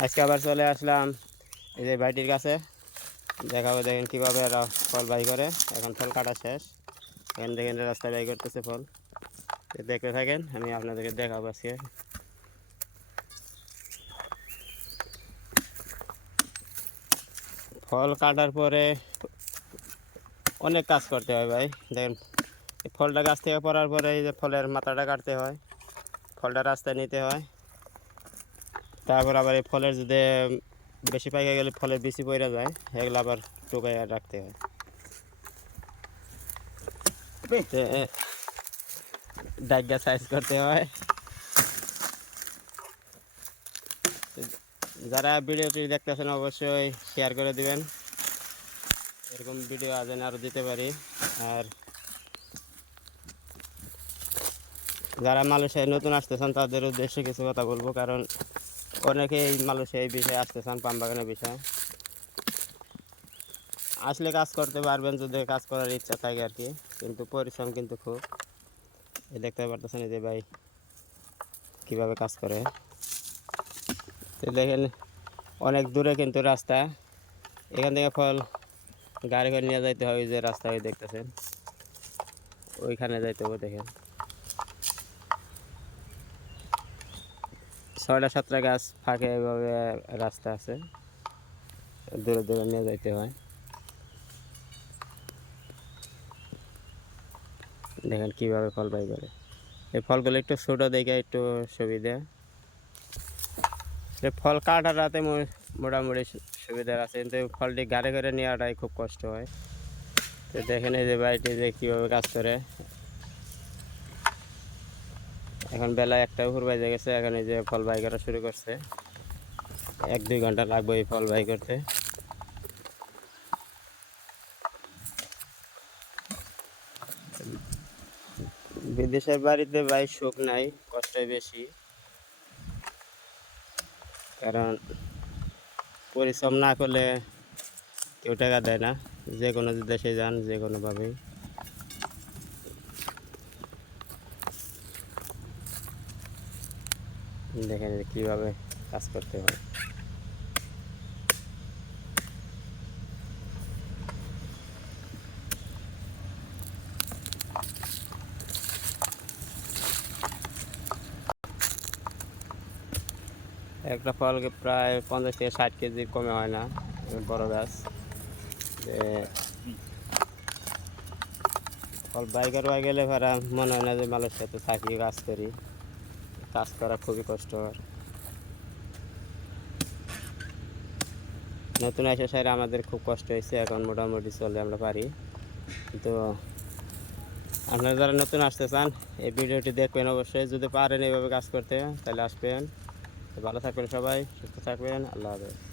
আজকে আবার চলে আসলাম এই যে বাড়িটির কাছে। দেখাবো দেখেন কীভাবে এরা ফল বাই করে। এখন ফল কাটা শেষ। এখান দেখেন রাস্তায় বাই করতেছে ফল। দেখতে থাকেন, আমি আপনাদেরকে দেখাবো আজকে। ফল কাটার পরে অনেক কাজ করতে হয় ভাই। দেখেন ফলটা গাছ থেকে পড়ার পরে এই যে ফলের মাথাটা কাটতে হয়। ফলটা রাস্তায় নিতে হয়। তারপর আবার এই ফলের যদি বেশি পাইকে গেলে ফলের বেশি পড়ে যায়, এগুলো আবার টোকায় রাখতে হয়। ডাইগা সাইজ করতে হয়। যারা ভিডিওটি দেখতেছেন অবশ্যই শেয়ার করে দিবেন। এরকম ভিডিও আজ আরও দিতে পারি। আর যারা মালয়েশিয়ায় নতুন আসতেছেন, তাদের উদ্দেশ্যে কিছু কথা বলব। কারণ অনেকে মালয়েশিয়া এই বিষয়ে আসতেছেন পাম বাগানের বিষয়ে। আসলে কাজ করতে পারবেন যদি কাজ করার ইচ্ছা থাকে আর কি, কিন্তু পরিশ্রম কিন্তু খুব। এই দেখতে পারতেছেন যে ভাই কীভাবে কাজ করে। তো দেখেন, অনেক দূরে কিন্তু রাস্তা। এখান থেকে ফল, গাড়ি করে নিয়ে যাইতে ওই যে রাস্তা ওই দেখতেছেন। ওইখানে যাইতে হবে দেখেন। ছয়টা সাতটা গাছ ফাঁকে এভাবে রাস্তা আছে। দূরে দূরে নিয়ে যাইতে হয়। দেখেন কীভাবে ফল বাই করে। এই ফলগুলো একটু ছোটো দেখে একটু সুবিধা। ফল কাটার রাতে মোটামুটি সুবিধা আছে, কিন্তু ফলটি গাড়ি করে নেওয়াটাই খুব কষ্ট হয়। তো দেখেন এই যে বাড়িটি যে কীভাবে কাজ করে। এখন বেলা একটা উপর বাজে গেছে, এখন এই যে ফল বাই করা শুরু করছে। এক দুই ঘণ্টা লাগবে এই ফল বাই করতে। বিদেশের বাড়িতে বাই সুখ নাই কষ্ট বেশি। কারণ পরিশ্রম না করলে কেউ টাকা দেয় না, যে কোনো দেশে যান, যে কোনোভাবেই। দেখেন কীভাবে কাজ করতে হয়। একটা ফল প্রায় পঞ্চাশ থেকে ষাট কেজি কমে হয় না, বড় গাছ। ফল বাইকার হয়ে গেলে ভাড়া, মনে হয় না যে মানুষের সাথে থাকি, কাজ করি। কাজ করা খুবই কষ্টকর নতুন আসা সাইড আমাদের খুব কষ্ট হয়েছে, এখন মোটামুটি চলে আমরা পারি। তো আপনারা যারা নতুন আসতে চান, এই ভিডিওটি দেখবেন অবশ্যই। যদি পারেন এইভাবে কাজ করতে, তাহলে আসবেন। ভালো থাকবেন সবাই, সুস্থ থাকবেন, আল্লাহ হাফেজ।